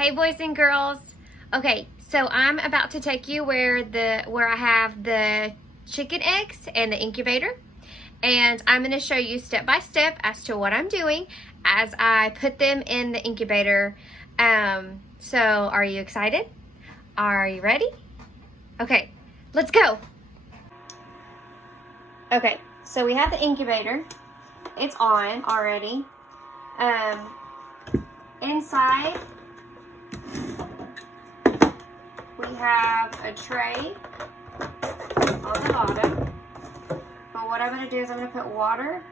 Hey boys and girls. Okay, so I'm about to take you where I have the chicken eggs and the incubator, and I'm going to show you step by step as to what I'm doing as I put them in the incubator. So are you excited? Are you ready? Okay, let's go. Okay, so we have the incubator. It's on already. Inside we have a tray on the bottom. But what I'm going to do is I'm going to put water.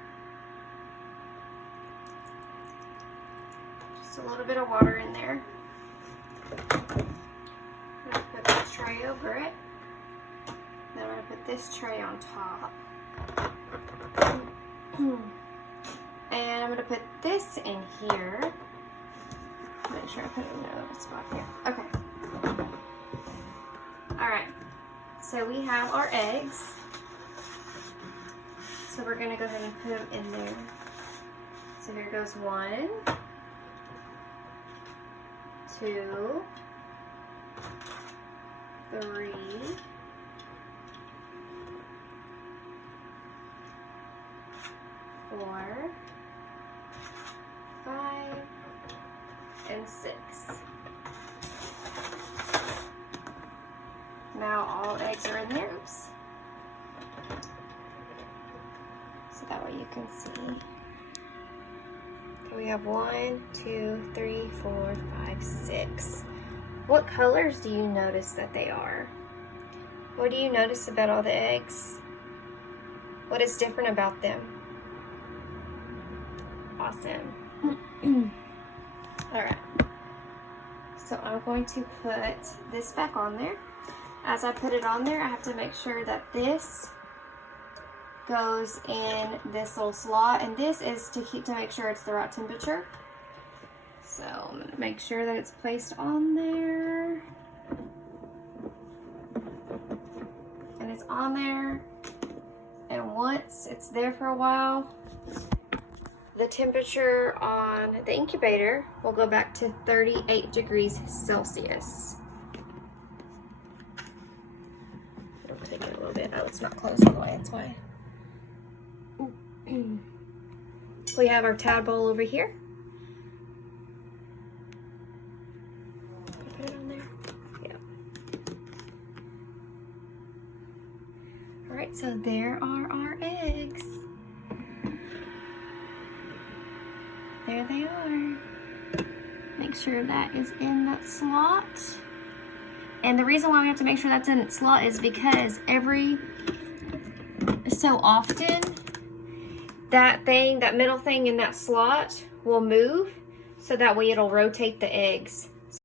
Just a little bit of water in there. I'm going to put the tray over it. Then I'm going to put this tray on top. And I'm going to put this in here. Make sure I put it in the spot here. Okay. Alright. So we have our eggs. So we're going to go ahead and put them in there. So here goes 1, 2, 3, 4, 5, and 6. Now all eggs are in there. Oops. So that way you can see. So we have 1, 2, 3, 4, 5, 6. What colors do you notice that they are? What do you notice about all the eggs? What is different about them? Awesome. Alright, so I'm going to put this back on there. As I put it on there, I have to make sure that this goes in this little slot, and this is to make sure it's the right temperature. So I'm going to make sure that it's placed on there. And it's on there, and once it's there for a while, the temperature on the incubator will go back to 38 degrees Celsius. It'll take it a little bit. Oh, it's not closed all the way, that's why. We have our Tide bowl over here. Put it on there. Yeah. All right, so there are our eggs. There they are. Make sure that is in that slot. And the reason why we have to make sure that's in its slot is because every so often that middle thing in that slot will move, so that way it'll rotate the eggs.